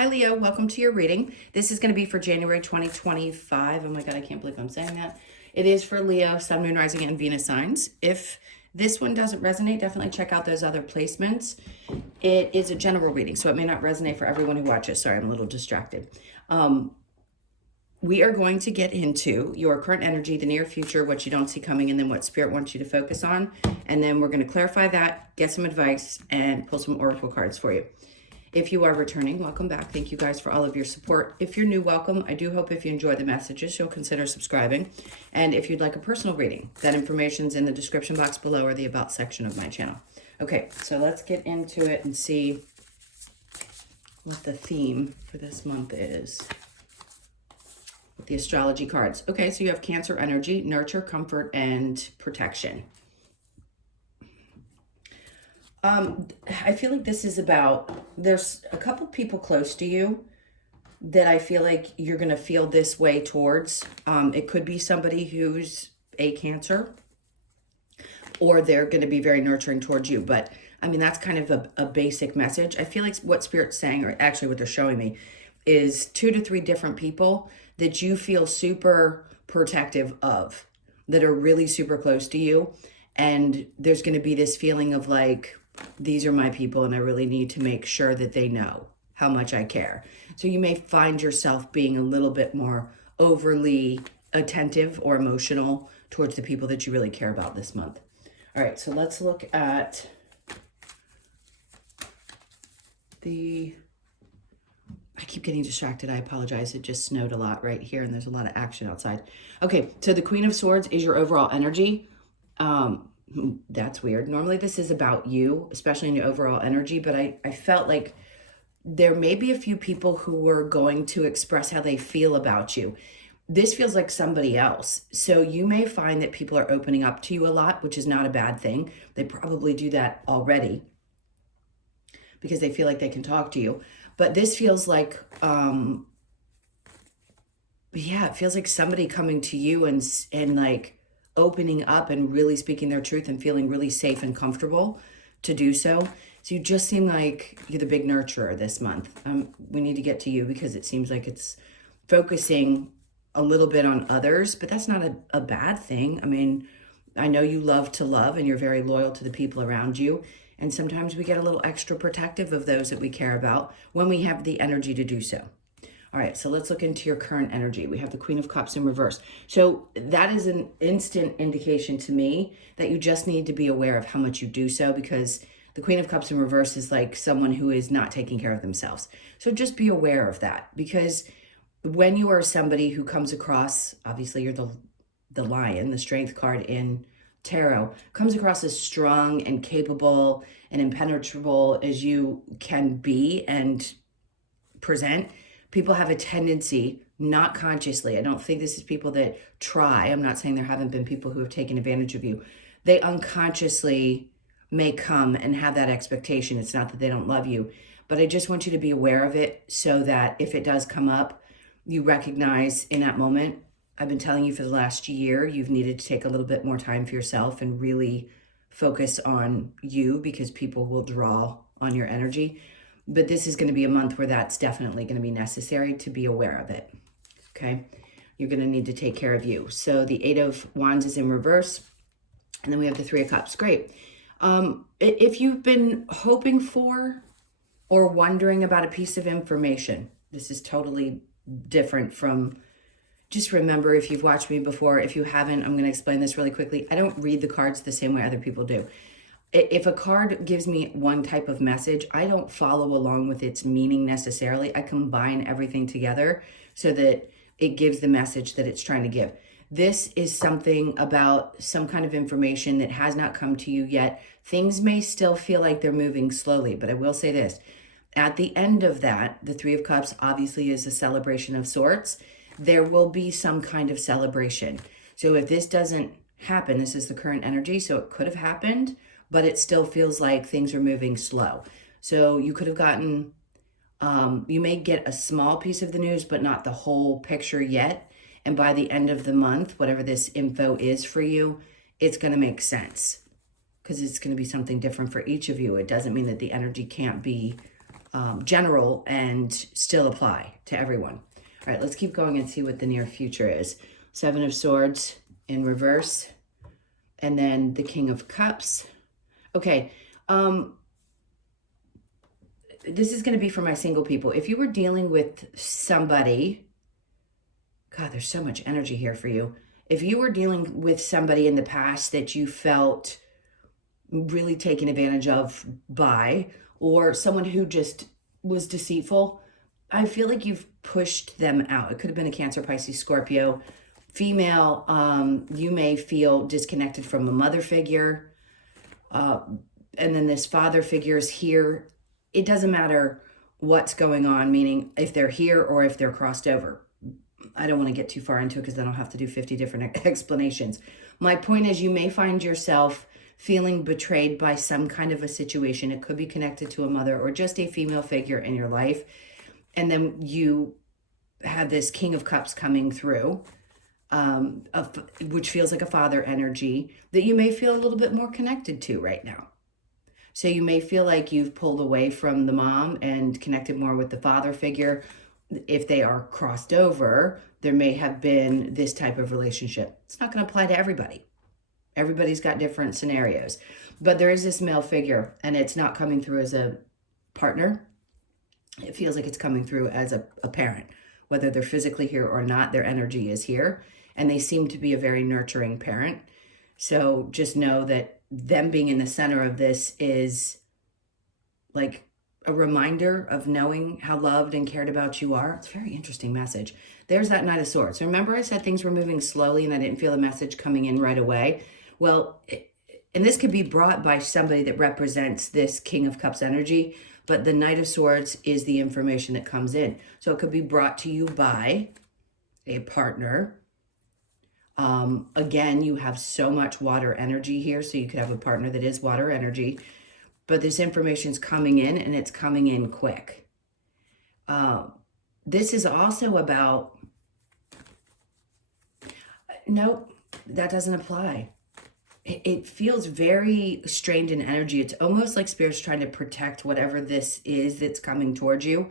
Hi, Leo. Welcome to your reading. This is going to be for January 2025. Oh my God, I can't believe I'm saying that. It is for Leo, Sun, Moon, Rising, and Venus signs. If this one doesn't resonate, definitely check out those other placements. It is a general reading, so it may not resonate for everyone who watches. Sorry, I'm a little distracted. We are going to get into your current energy, the near future, what you don't see coming, and then what Spirit wants you to focus on. And then we're going to clarify that, get some advice, and pull some oracle cards for you. If you are returning, welcome back. Thank you guys for all of your support. If you're new, welcome. I do hope if you enjoy the messages, you'll consider subscribing. And if you'd like a personal reading, that information's in the description box below or the About section of my channel. Okay, so let's get into it and see what the theme for this month is. With the astrology cards. Okay, so you have Cancer energy, nurture, comfort, and protection. I feel like this is about, there's a couple people close to you that I feel like you're going to feel this way towards. It could be somebody who's a Cancer, or they're going to be very nurturing towards you. But I mean, that's kind of a basic message. I feel like what Spirit's saying, or actually what they're showing me, is 2 to 3 different people that you feel super protective of, that are really super close to you. And there's going to be this feeling of like, these are my people and I really need to make sure that they know how much I care. So you may find yourself being a little bit more overly attentive or emotional towards the people that you really care about this month. All right, so let's look at I keep getting distracted. I apologize. It just snowed a lot right here and there's a lot of action outside. Okay, so the Queen of Swords is your overall energy. That's weird. Normally this is about you, especially in your overall energy, but I felt like there may be a few people who were going to express how they feel about you. This feels like somebody else. So you may find that people are opening up to you a lot, which is not a bad thing. They probably do that already because they feel like they can talk to you. But this feels like, yeah, it feels like somebody coming to you and like opening up and really speaking their truth and feeling really safe and comfortable to do so. So you just seem like you're the big nurturer this month. We need to get to you because it seems like it's focusing a little bit on others, but that's not a bad thing. I mean, I know you love to love and you're very loyal to the people around you. And sometimes we get a little extra protective of those that we care about when we have the energy to do so. All right, so let's look into your current energy. We have the Queen of Cups in reverse. So that is an instant indication to me that you just need to be aware of how much you do so, because the Queen of Cups in reverse is like someone who is not taking care of themselves. So just be aware of that, because when you are somebody who comes across, obviously you're the lion, the strength card in tarot, comes across as strong and capable and impenetrable as you can be and present, people have a tendency, not consciously, I don't think this is people that try, I'm not saying there haven't been people who have taken advantage of you, they unconsciously may come and have that expectation. It's not that they don't love you, but I just want you to be aware of it so that if it does come up, you recognize in that moment. I've been telling you for the last year, you've needed to take a little bit more time for yourself and really focus on you, because people will draw on your energy. But this is going to be a month where that's definitely going to be necessary to be aware of it, okay? You're going to need to take care of you. So the 8 of Wands is in reverse, and then we have the 3 of Cups. Great. If you've been hoping for or wondering about a piece of information, this is totally different from, just remember, if you've watched me before, if you haven't, I'm going to explain this really quickly. I don't read the cards the same way other people do. If a card gives me one type of message, I don't follow along with its meaning necessarily. I combine everything together so that it gives the message that it's trying to give. This is something about some kind of information that has not come to you yet. Things may still feel like they're moving slowly, but I will say this. At the end of that, the 3 of Cups obviously is a celebration of sorts. There will be some kind of celebration. So if this doesn't happen, this is the current energy, so it could have happened, but it still feels like things are moving slow. So you could have gotten, you may get a small piece of the news, but not the whole picture yet. And by the end of the month, whatever this info is for you, it's going to make sense because it's going to be something different for each of you. It doesn't mean that the energy can't be general and still apply to everyone. All right, let's keep going and see what the near future is. Seven of Swords in reverse, and then the King of Cups. Okay, this is going to be for my single people. If you were dealing with somebody, God, there's so much energy here for you. If you were dealing with somebody in the past that you felt really taken advantage of by, or someone who just was deceitful, I feel like you've pushed them out. It could have been a Cancer, Pisces, Scorpio. Female, you may feel disconnected from a mother figure. And then this father figure is here. It doesn't matter what's going on, meaning if they're here or if they're crossed over. I don't want to get too far into it because then I'll have to do 50 different explanations. My point is, you may find yourself feeling betrayed by some kind of a situation. It could be connected to a mother or just a female figure in your life. And then you have this King of Cups coming through, which feels like a father energy that you may feel a little bit more connected to right now. So you may feel like you've pulled away from the mom and connected more with the father figure. If they are crossed over, there may have been this type of relationship. It's not going to apply to everybody. Everybody's got different scenarios. But there is this male figure, and it's not coming through as a partner. It feels like it's coming through as a parent. Whether they're physically here or not, their energy is here. And they seem to be a very nurturing parent. So just know that them being in the center of this is like a reminder of knowing how loved and cared about you are. It's a very interesting message. There's that Knight of Swords. Remember I said things were moving slowly and I didn't feel the message coming in right away? Well, and this could be brought by somebody that represents this King of Cups energy, but the Knight of Swords is the information that comes in. So it could be brought to you by a partner. Again, you have so much water energy here, so you could have a partner that is water energy. But this information is coming in, and it's coming in quick. This is also about, nope, that doesn't apply. It feels very strained in energy. It's almost like Spirit's trying to protect whatever this is that's coming towards you,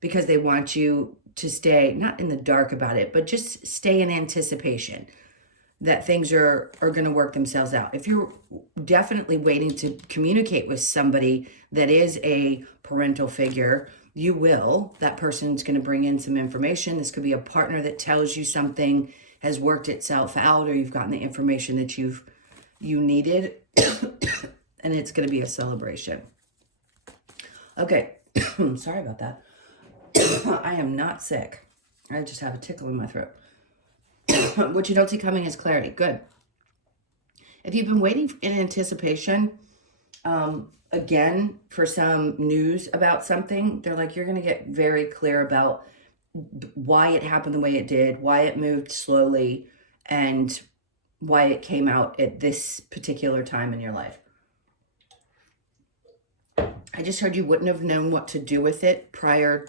because they want you to stay, not in the dark about it, but just stay in anticipation that things are going to work themselves out. If you're definitely waiting to communicate with somebody that is a parental figure, you will. That person's going to bring in some information. This could be a partner that tells you something has worked itself out, or you've gotten the information that you needed, and it's going to be a celebration. Okay, sorry about that. I am not sick. I just have a tickle in my throat. What you don't see coming is clarity. Good. If you've been waiting in anticipation, again, for some news about something, they're like, you're going to get very clear about why it happened the way it did, why it moved slowly, and why it came out at this particular time in your life. I just heard you wouldn't have known what to do with it prior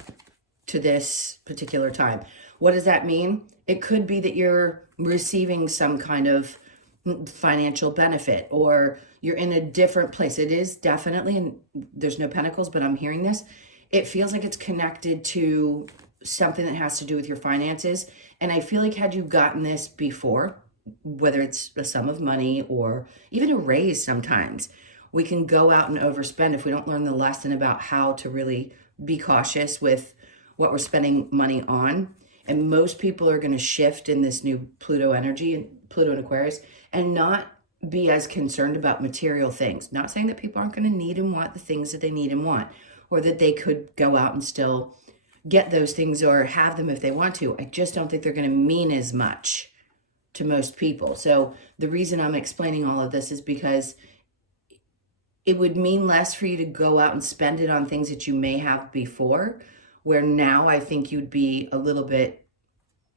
to this particular time. What does that mean? It could be that you're receiving some kind of financial benefit, or you're in a different place. It is definitely, and there's no pentacles, but I'm hearing this. It feels like it's connected to something that has to do with your finances. And I feel like had you gotten this before, whether it's a sum of money or even a raise, sometimes we can go out and overspend if we don't learn the lesson about how to really be cautious with what we're spending money on. And most people are going to shift in this new Pluto energy, Pluto and Aquarius, and not be as concerned about material things. Not saying that people aren't going to need and want the things that they need and want, or that they could go out and still get those things or have them if they want to. I just don't think they're going to mean as much to most people. So the reason I'm explaining all of this is because it would mean less for you to go out and spend it on things that you may have before, where now I think you'd be a little bit,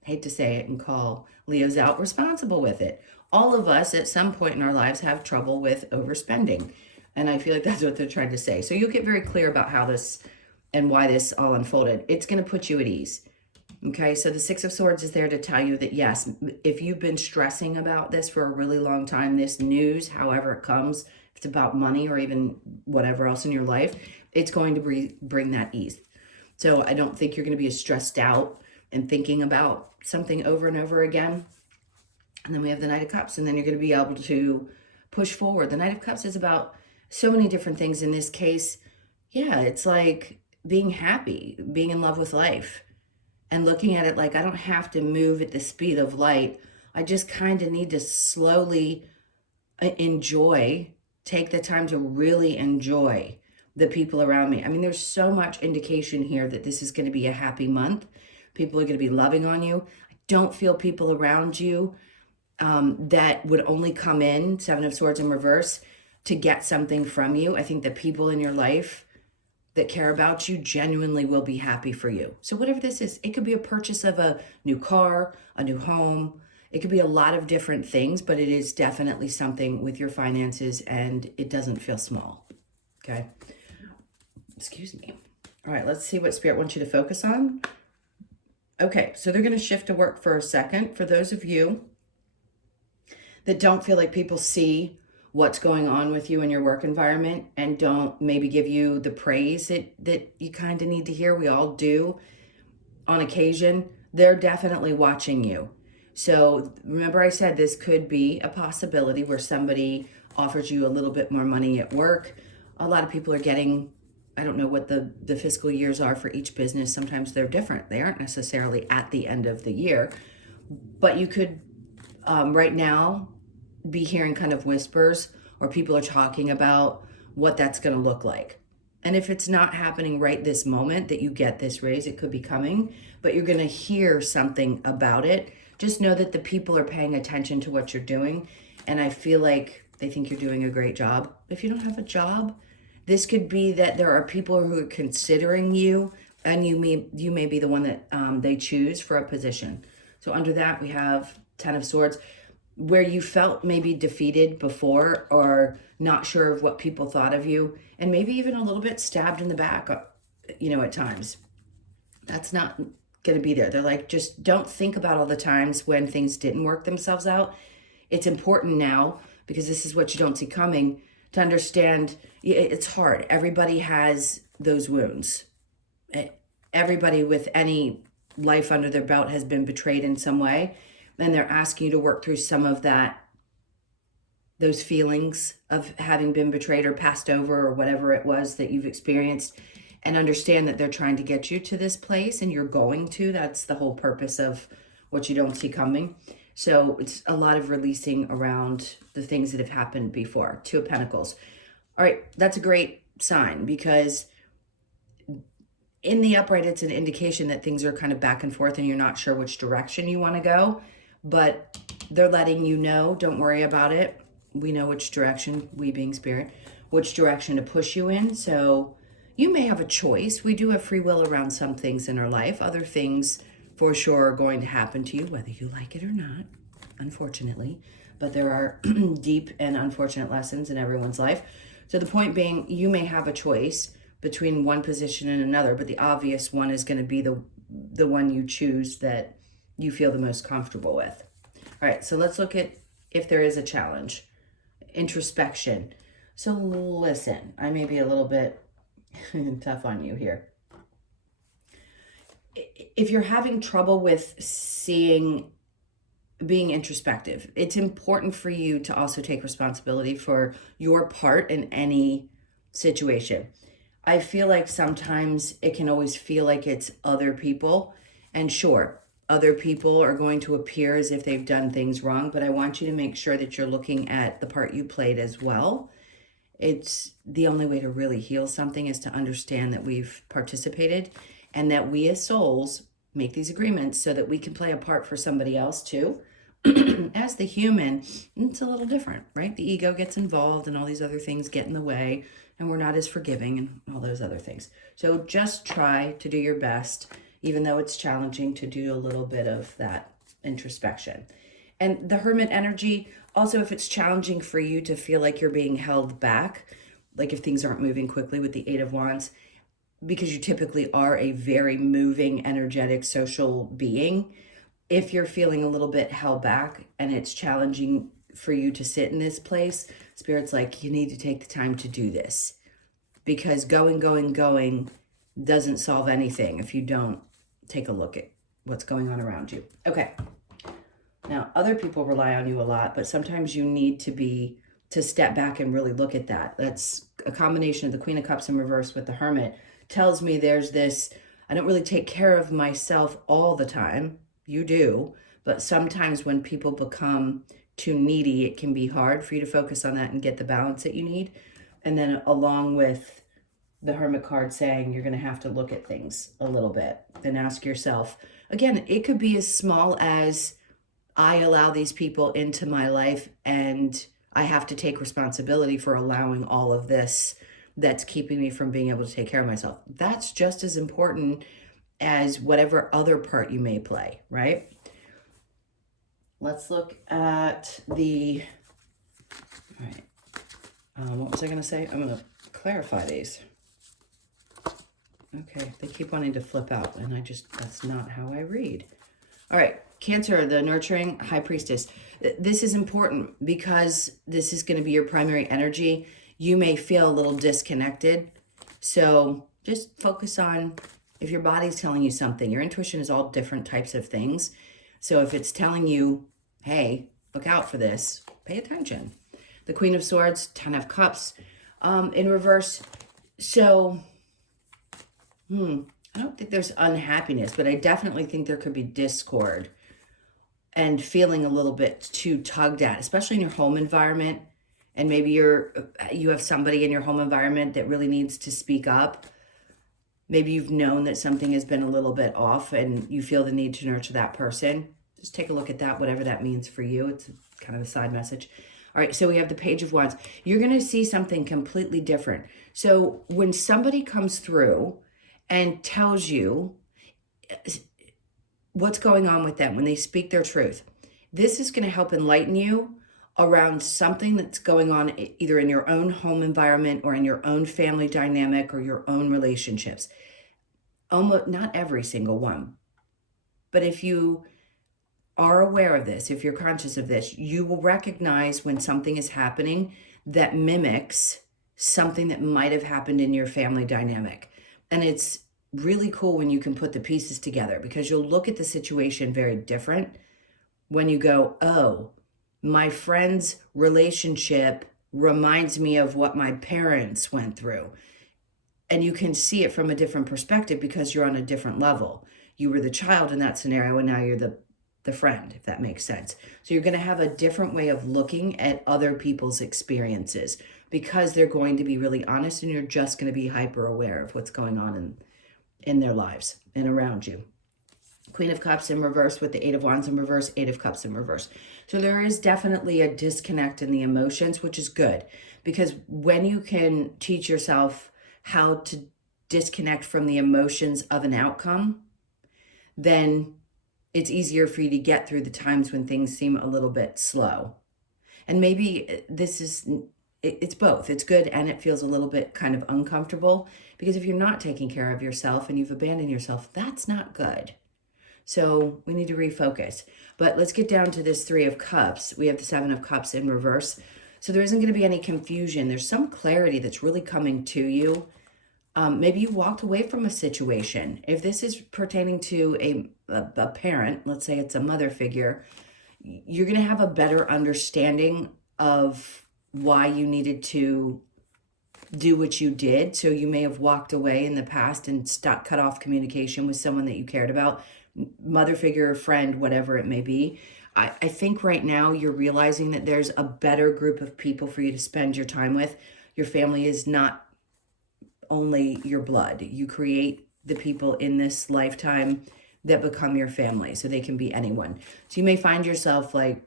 hate to say it and call Leos out, responsible with it. All of us at some point in our lives have trouble with overspending. And I feel like that's what they're trying to say. So you'll get very clear about how this and why this all unfolded. It's going to put you at ease. Okay, so the Six of Swords is there to tell you that, yes, if you've been stressing about this for a really long time, this news, however it comes, it's about money or even whatever else in your life, it's going to bring that ease. So I don't think you're going to be as stressed out and thinking about something over and over again. And then we have the Knight of Cups, and then you're going to be able to push forward. The Knight of Cups is about so many different things. In this case, yeah, it's like being happy, being in love with life, and looking at it like I don't have to move at the speed of light. I just kind of need to slowly enjoy, take the time to really enjoy the people around me. I mean, there's so much indication here that this is going to be a happy month. People are going to be loving on you. I don't feel people around you that would only come in, Seven of Swords in reverse, to get something from you. I think the people in your life that care about you genuinely will be happy for you. So whatever this is, it could be a purchase of a new car, a new home. It could be a lot of different things, but it is definitely something with your finances, and it doesn't feel small. Okay. Excuse me. All right, let's see what Spirit wants you to focus on. Okay, so they're going to shift to work for a second. For those of you that don't feel like people see what's going on with you in your work environment and don't maybe give you the praise that you kind of need to hear, we all do on occasion, they're definitely watching you. So remember I said this could be a possibility where somebody offers you a little bit more money at work. A lot of people are getting, I don't know what the fiscal years are for each business. Sometimes they're different. They aren't necessarily at the end of the year. But you could, right now, be hearing kind of whispers, or people are talking about what that's going to look like. And if it's not happening right this moment that you get this raise, it could be coming, but you're going to hear something about it. Just know that the people are paying attention to what you're doing. And I feel like they think you're doing a great job. If you don't have a job, this could be that there are people who are considering you, and you may be the one that they choose for a position. So under that, we have Ten of Swords, where you felt maybe defeated before or not sure of what people thought of you, and maybe even a little bit stabbed in the back, at times. That's not going to be there. They're like, just don't think about all the times when things didn't work themselves out. It's important now, because this is what you don't see coming, to understand it's hard. Everybody has those wounds. Everybody with any life under their belt has been betrayed in some way. And they're asking you to work through some of those feelings of having been betrayed or passed over or whatever it was that you've experienced, and understand that they're trying to get you to this place, and you're going to. That's the whole purpose of what you don't see coming. So it's a lot of releasing around the things that have happened before. Two of Pentacles. All right, that's a great sign, because in the upright, it's an indication that things are kind of back and forth and you're not sure which direction you want to go. But they're letting you know, don't worry about it. We know which direction, we being Spirit, which direction to push you in. So you may have a choice. We do have free will around some things in our life. Other things for sure are going to happen to you, whether you like it or not, unfortunately. But there are deep and unfortunate lessons in everyone's life. So the point being, you may have a choice between one position and another, but the obvious one is going to be the one you choose that you feel the most comfortable with. All right, so let's look at if there is a challenge. Introspection. So listen, I may be a little bit tough on you here. If you're having trouble with being introspective, it's important for you to also take responsibility for your part in any situation. I feel like sometimes it can always feel like it's other people, and sure, other people are going to appear as if they've done things wrong, but I want you to make sure that you're looking at the part you played as well. It's the only way to really heal something is to understand that we've participated, and that we as souls make these agreements so that we can play a part for somebody else too. As the human, it's a little different, right? The ego gets involved and all these other things get in the way, and we're not as forgiving and all those other things. So just try to do your best, even though it's challenging, to do a little bit of that introspection. And the Hermit energy, also, if it's challenging for you to feel like you're being held back, like if things aren't moving quickly with the Eight of Wands, because you typically are a very moving, energetic, social being, if you're feeling a little bit held back and it's challenging for you to sit in this place, Spirit's like, you need to take the time to do this, because going doesn't solve anything if you don't take a look at what's going on around you. Okay. Now, other people rely on you a lot, but sometimes you need to step back and really look at that. That's a combination of the Queen of Cups in reverse with the Hermit. Tells me there's this, I don't really take care of myself all the time. You do. But sometimes when people become too needy, it can be hard for you to focus on that and get the balance that you need. And then along with the Hermit card saying you're going to have to look at things a little bit and ask yourself. Again, it could be as small as, I allow these people into my life and I have to take responsibility for allowing all of this that's keeping me from being able to take care of myself. That's just as important as whatever other part you may play, right? Let's look at the, all right. What was I going to say? I'm going to clarify these. Okay, they keep wanting to flip out, and that's not how I read. All right, Cancer, the nurturing High Priestess. This is important because this is going to be your primary energy. You may feel a little disconnected. So just focus on if your body's telling you something. Your intuition is all different types of things. So if it's telling you, hey, look out for this, pay attention. The Queen of Swords, Ten of Cups in reverse. So, I don't think there's unhappiness, but I definitely think there could be discord and feeling a little bit too tugged at, especially in your home environment. And maybe you have somebody in your home environment that really needs to speak up. Maybe you've known that something has been a little bit off and you feel the need to nurture that person. Just take a look at that, whatever that means for you. It's kind of a side message. All right, so we have the Page of Wands. You're going to see something completely different. So when somebody comes through and tells you what's going on with them, when they speak their truth, this is going to help enlighten you around something that's going on either in your own home environment or in your own family dynamic or your own relationships. Almost not every single one. But if you are aware of this, if you're conscious of this, you will recognize when something is happening that mimics something that might have happened in your family dynamic. And it's really cool when you can put the pieces together, because you'll look at the situation very different when you go, oh, my friend's relationship reminds me of what my parents went through. And you can see it from a different perspective because you're on a different level. You were the child in that scenario, and now you're the friend, if that makes sense. So you're going to have a different way of looking at other people's experiences because they're going to be really honest, and you're just going to be hyper aware of what's going on in their lives and around you. Queen of Cups in reverse with the Eight of Wands in reverse, Eight of Cups in reverse. So there is definitely a disconnect in the emotions, which is good, because when you can teach yourself how to disconnect from the emotions of an outcome, then it's easier for you to get through the times when things seem a little bit slow. And maybe it's both. It's good and it feels a little bit kind of uncomfortable, because if you're not taking care of yourself and you've abandoned yourself, that's not good. So we need to refocus. But let's get down to this Three of Cups. We have the Seven of Cups in reverse. So there isn't going to be any confusion. There's some clarity that's really coming to you. Maybe you walked away from a situation. If this is pertaining to a parent, let's say it's a mother figure, you're going to have a better understanding of why you needed to do what you did. So you may have walked away in the past and cut off communication with someone that you cared about, mother figure, friend, whatever it may be. I think right now you're realizing that there's a better group of people for you to spend your time with. Your family is not only your blood. You create the people in this lifetime that become your family. So they can be anyone. So you may find yourself like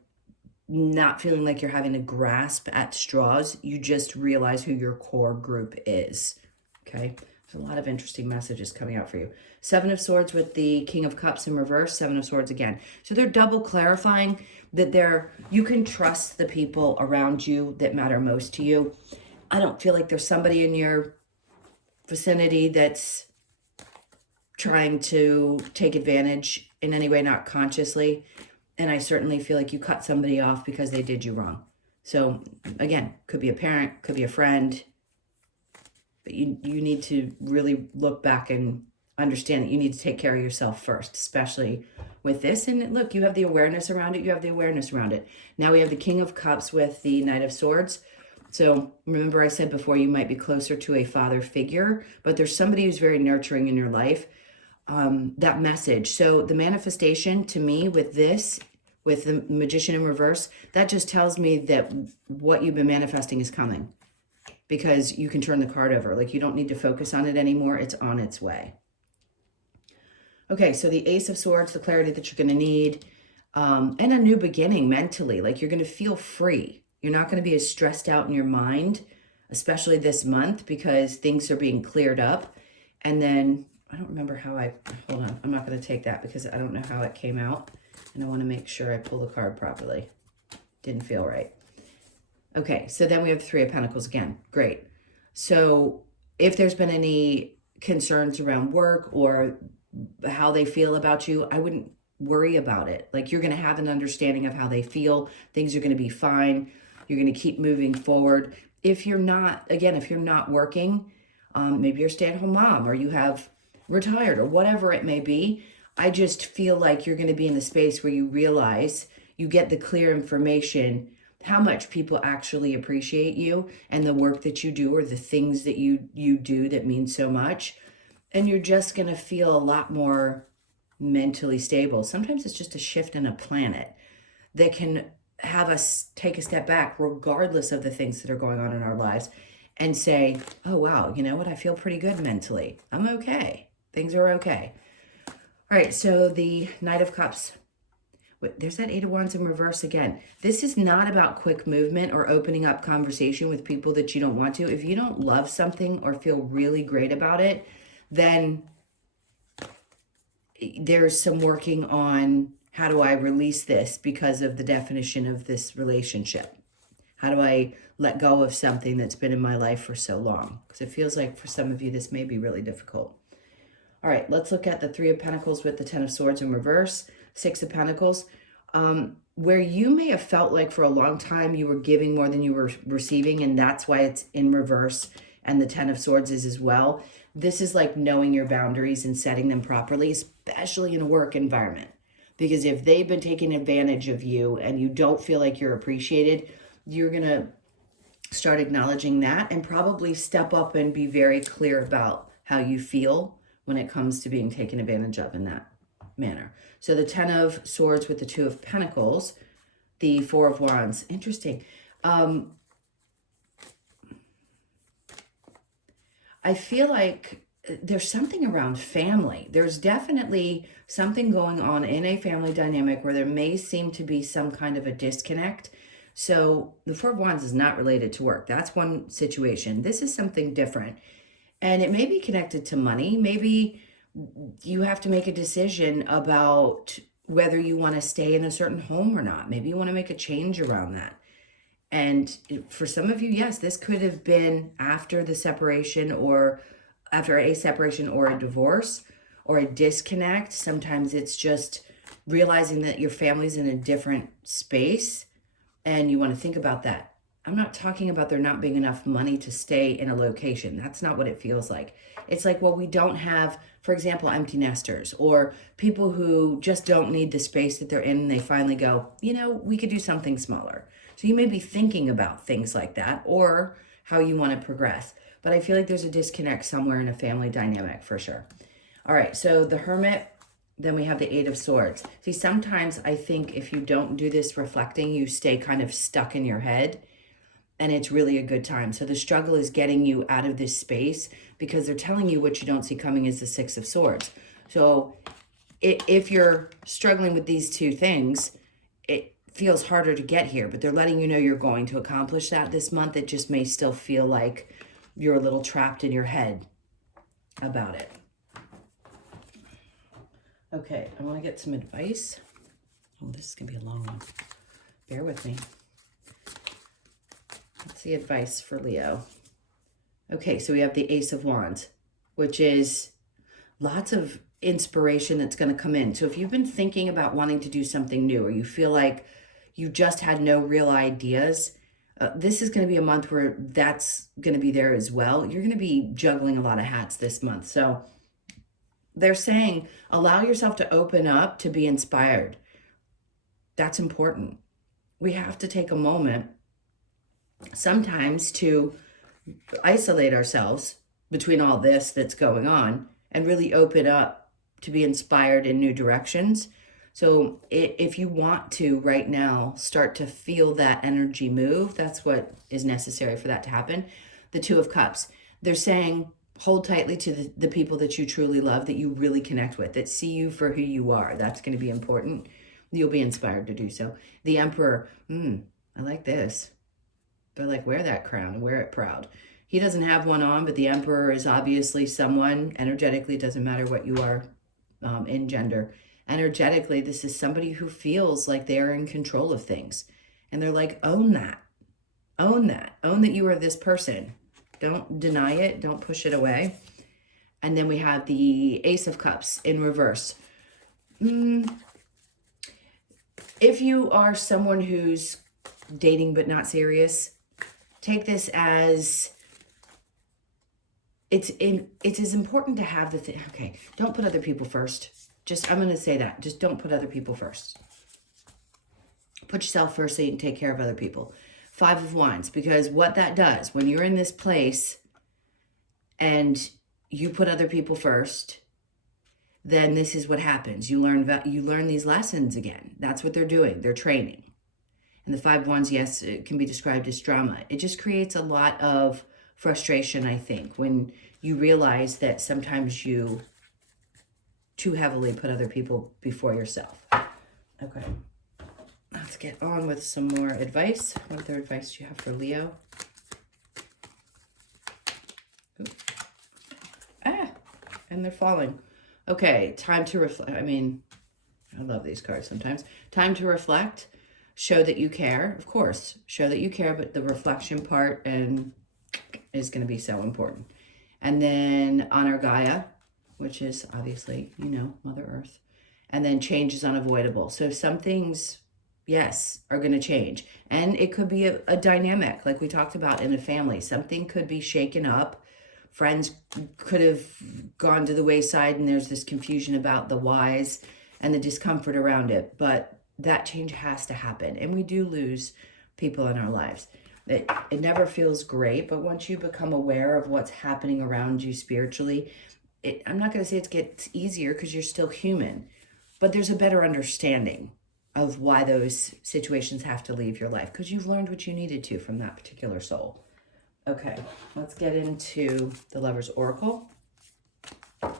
not feeling like you're having to grasp at straws. You just realize who your core group is. Okay. There's a lot of interesting messages coming out for you. Seven of Swords with the King of Cups in reverse, Seven of Swords again. So they're double clarifying that you can trust the people around you that matter most to you. I don't feel like there's somebody in your vicinity that's trying to take advantage in any way, not consciously. And I certainly feel like you cut somebody off because they did you wrong. So again, could be a parent, could be a friend, but you need to really look back and understand that you need to take care of yourself first, especially with this. And look, you have the awareness around it. You have the awareness around it. Now we have the King of Cups with the Knight of Swords. So remember I said before, you might be closer to a father figure, but there's somebody who's very nurturing in your life. That message. So the manifestation to me with this, with the Magician in reverse, that just tells me that what you've been manifesting is coming, because you can turn the card over. Like, you don't need to focus on it anymore. It's on its way. Okay, so the Ace of Swords, the clarity that you're going to need, and a new beginning mentally. Like, you're going to feel free. You're not going to be as stressed out in your mind, especially this month, because things are being cleared up. And then, I don't remember how hold on. I'm not going to take that because I don't know how it came out. And I want to make sure I pull the card properly. Didn't feel right. Okay, so then we have Three of Pentacles again. Great. So if there's been any concerns around work or how they feel about you, I wouldn't worry about it. Like, you're going to have an understanding of how they feel. Things are going to be fine. You're going to keep moving forward. If you're not, again, if you're not working, maybe you're a stay-at-home mom, or you have retired, or whatever it may be, I just feel like you're going to be in the space where you realize, you get the clear information how much people actually appreciate you and the work that you do, or the things that you do that mean so much. And you're just going to feel a lot more mentally stable. Sometimes it's just a shift in a planet that can have us take a step back, regardless of the things that are going on in our lives, and say, oh, wow, you know what? I feel pretty good mentally. I'm okay. Things are okay. All right, so the Knight of Cups. There's that Eight of Wands in reverse again. This is not about quick movement or opening up conversation with people that you don't want to. If you don't love something or feel really great about it, then there's some working on, how do I release this because of the definition of this relationship? How do I let go of something that's been in my life for so long? Because it feels like for some of you, this may be really difficult. All right, let's look at the Three of Pentacles with the Ten of Swords in reverse, Six of Pentacles, where you may have felt like for a long time you were giving more than you were receiving, and that's why it's in reverse, and the Ten of Swords is as well. This is like knowing your boundaries and setting them properly, especially in a work environment. Because if they've been taking advantage of you and you don't feel like you're appreciated, you're going to start acknowledging that and probably step up and be very clear about how you feel when it comes to being taken advantage of in that manner. So the Ten of Swords with the Two of Pentacles, the Four of Wands. Interesting. I feel like there's something around family. There's definitely something going on in a family dynamic where there may seem to be some kind of a disconnect. So the Four of Wands is not related to work. That's one situation. This is something different. And it may be connected to money. Maybe you have to make a decision about whether you want to stay in a certain home or not. Maybe you want to make a change around that. And for some of you, yes, this could have been after the separation, or after a separation or a divorce or a disconnect. Sometimes it's just realizing that your family's in a different space and you want to think about that. I'm not talking about there not being enough money to stay in a location. That's not what it feels like. It's like, well, we don't have, for example, empty nesters, or people who just don't need the space that they're in, and they finally go, you know, we could do something smaller. So you may be thinking about things like that, or how you want to progress. But I feel like there's a disconnect somewhere in a family dynamic for sure. All right, so the Hermit, then we have the Eight of Swords. See, sometimes I think if you don't do this reflecting, you stay kind of stuck in your head, and it's really a good time. So the struggle is getting you out of this space, because they're telling you what you don't see coming is the Six of Swords. So if you're struggling with these two things, it feels harder to get here, but they're letting you know you're going to accomplish that this month. It just may still feel like you're a little trapped in your head about it. Okay, I want to get some advice. Oh, this is going to be a long one. Bear with me. What's the advice for Leo? Okay, so we have the Ace of Wands, which is lots of inspiration that's going to come in. So if you've been thinking about wanting to do something new, or you feel like you just had no real ideas, This is going to be a month where that's going to be there as well. You're going to be juggling a lot of hats this month. So they're saying, allow yourself to open up, to be inspired. That's important. We have to take a moment sometimes to isolate ourselves between all this that's going on and really open up to be inspired in new directions. So if you want to right now start to feel that energy move, that's what is necessary for that to happen. The Two of Cups, they're saying hold tightly to the people that you truly love, that you really connect with, that see you for who you are. That's going to be important. You'll be inspired to do so. The Emperor, I like this. But like, wear that crown and wear it proud. He doesn't have one on, but the Emperor is obviously someone, energetically, doesn't matter what you are in gender. Energetically, this is somebody who feels like they are in control of things. And they're like, own that. Own that. Own that you are this person. Don't deny it. Don't push it away. And then we have the Ace of Cups in reverse. If you are someone who's dating but not serious, take this as it's as important to have the thing. Okay, don't put other people first. I'm going to say that. Just don't put other people first. Put yourself first so you can take care of other people. Five of Wands, because what that does, when you're in this place and you put other people first, then this is what happens. You learn these lessons again. That's what they're doing. They're training. And the Five of Wands, yes, it can be described as drama. It just creates a lot of frustration, I think, when you realize that sometimes you too heavily put other people before yourself. Okay. Let's get on with some more advice. What other advice do you have for Leo? And they're falling. Okay, time to reflect. I mean, I love these cards sometimes. Time to reflect. Show that you care. Of course, show that you care, but the reflection part is going to be so important. And then honor Gaia, which is obviously, Mother Earth. And then change is unavoidable. So some things, yes, are going to change. And it could be a dynamic, like we talked about in a family. Something could be shaken up. Friends could have gone to the wayside, and there's this confusion about the whys and the discomfort around it. But that change has to happen. And we do lose people in our lives. It never feels great, but once you become aware of what's happening around you spiritually, I'm not going to say it gets easier because you're still human, but there's a better understanding of why those situations have to leave your life because you've learned what you needed to from that particular soul. Okay, let's get into the Lover's Oracle. All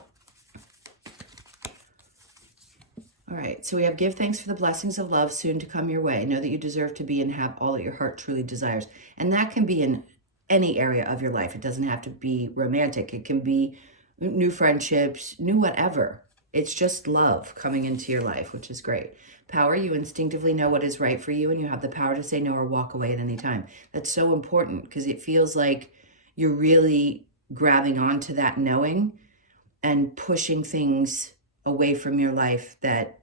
right, so we have give thanks for the blessings of love soon to come your way. Know that you deserve to be and have all that your heart truly desires. And that can be in any area of your life. It doesn't have to be romantic. It can be new friendships, new whatever. It's just love coming into your life, which is great. Power, you instinctively know what is right for you and you have the power to say no or walk away at any time. That's so important because it feels like you're really grabbing onto that knowing and pushing things away from your life that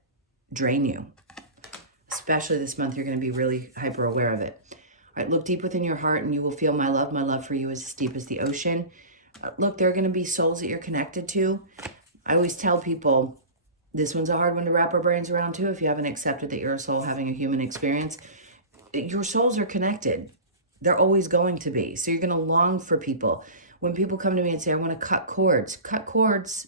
drain you. Especially this month, you're going to be really hyper aware of it. All right, look deep within your heart and you will feel my love. My love for you is as deep as the ocean. Look, there are going to be souls that you're connected to. I always tell people, this one's a hard one to wrap our brains around too if you haven't accepted that you're a soul having a human experience. Your souls are connected. They're always going to be. So you're going to long for people. When people come to me and say, I want to cut cords. Cut cords.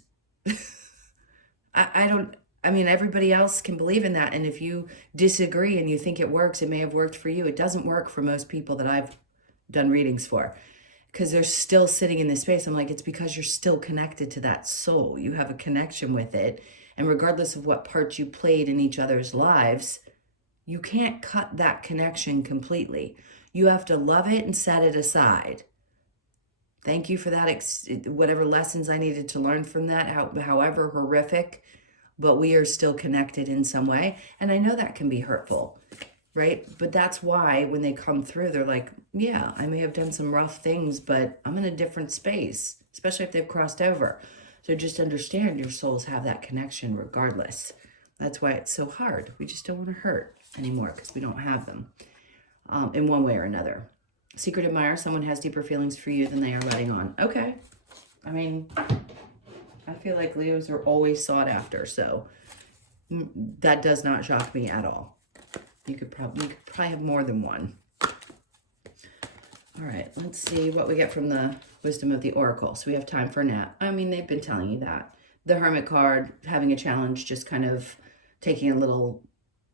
I mean, everybody else can believe in that. And if you disagree and you think it works, it may have worked for you. It doesn't work for most people that I've done readings for because they're still sitting in this space. I'm like, it's because you're still connected to that soul. You have a connection with it. And regardless of what part you played in each other's lives, you can't cut that connection completely. You have to love it and set it aside. Thank you for that, whatever lessons I needed to learn from that, however horrific, but we are still connected in some way. And I know that can be hurtful, right? But that's why when they come through, they're like, yeah, I may have done some rough things, but I'm in a different space, especially if they've crossed over. So just understand your souls have that connection regardless. That's why it's so hard. We just don't want to hurt anymore because we don't have them in one way or another. Secret admirer, someone has deeper feelings for you than they are letting on. Okay. I mean, I feel like Leos are always sought after, so that does not shock me at all. You could probably have more than one. All right, let's see what we get from the Wisdom of the Oracle. So we have time for a nap. I mean, they've been telling you that. The Hermit card, having a challenge, just kind of taking a little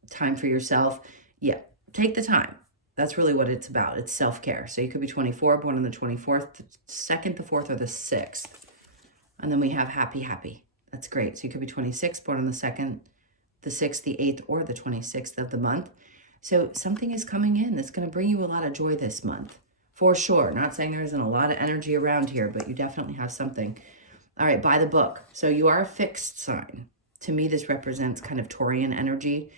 time for yourself. Yeah, take the time. That's really what it's about. It's self-care. So you could be 24, born on the 24th, the 2nd, the 4th, or the 6th. And then we have happy, happy. That's great. So you could be 26, born on the 2nd, the 6th, the 8th, or the 26th of the month. So something is coming in that's going to bring you a lot of joy this month. For sure. Not saying there isn't a lot of energy around here, but you definitely have something. All right, by the book. So you are a fixed sign. To me, this represents kind of Taurian energy.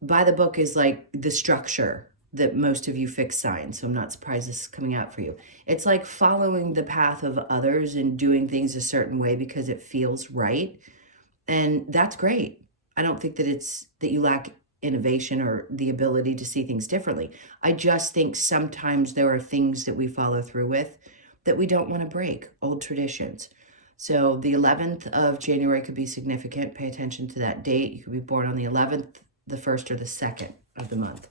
By the book is like the structure that most of you fixed signs. So I'm not surprised this is coming out for you. It's like following the path of others and doing things a certain way because it feels right. And that's great. I don't think that it's that you lack innovation or the ability to see things differently. I just think sometimes there are things that we follow through with that we don't want to break, old traditions. So the 11th of January could be significant. Pay attention to that date. You could be born on the 11th, the 1st, or the 2nd of the month.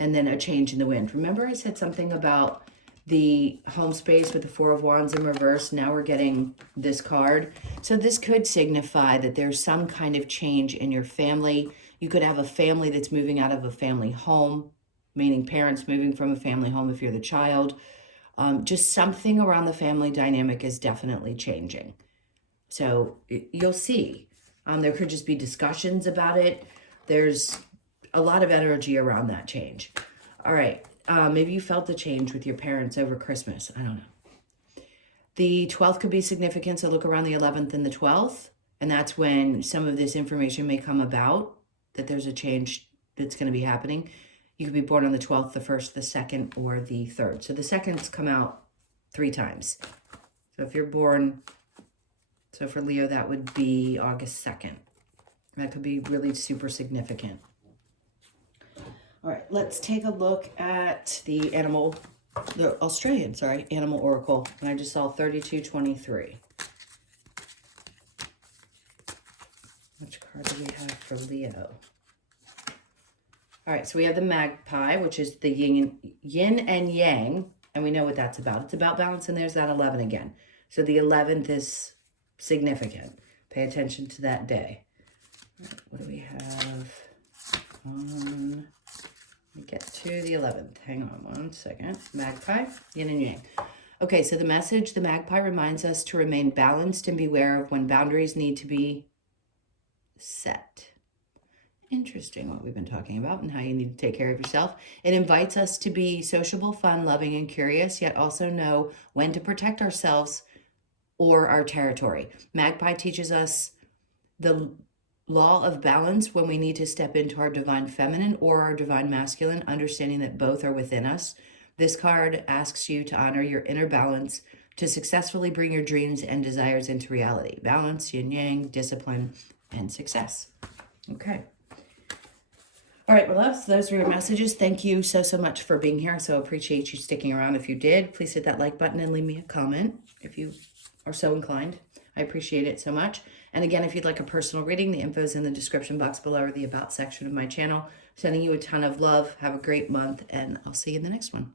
And then a change in the wind. Remember I said something about the home space with the 4 of Wands in reverse? Now we're getting this card. So this could signify that there's some kind of change in your family. You could have a family that's moving out of a family home, meaning parents moving from a family home if you're the child. Just something around the family dynamic is definitely changing. So you'll see. There could just be discussions about it. There's a lot of energy around that change. All right. Maybe you felt the change with your parents over Christmas. I don't know. The 12th could be significant. So look around the 11th and the 12th. And that's when some of this information may come about, that there's a change that's going to be happening. You could be born on the 12th, the 1st, the 2nd, or the 3rd. So the 2nds come out 3 times. So if you're born, so for Leo, that would be August 2nd. That could be really super significant. All right, let's take a look at the Australian animal oracle. And I just saw 3223. Which card do we have for Leo? All right, so we have the magpie, which is the yin and yang, and we know what that's about. It's about balance, and there's that 11 again. So the 11th is significant. Pay attention to that day. All right, what do we have? Let me get to the 11th. Hang on one second. Magpie, yin and yang. Okay, so the message, the magpie reminds us to remain balanced and beware of when boundaries need to be set. Interesting what we've been talking about and how you need to take care of yourself. It invites us to be sociable, fun, loving, and curious, yet also know when to protect ourselves or our territory. Magpie teaches us the law of balance when we need to step into our divine feminine or our divine masculine, understanding that both are within us. This card asks you to honor your inner balance to successfully bring your dreams and desires into reality. Balance, yin yang, discipline, and success. Okay. All right, well, loves, those are your messages. Thank you so much for being here. I so appreciate you sticking around. If you did, please hit that like button and leave me a comment if you are so inclined. I appreciate it so much. And again, if you'd like a personal reading, the info is in the description box below or the About section of my channel. Sending you a ton of love. Have a great month, and I'll see you in the next one.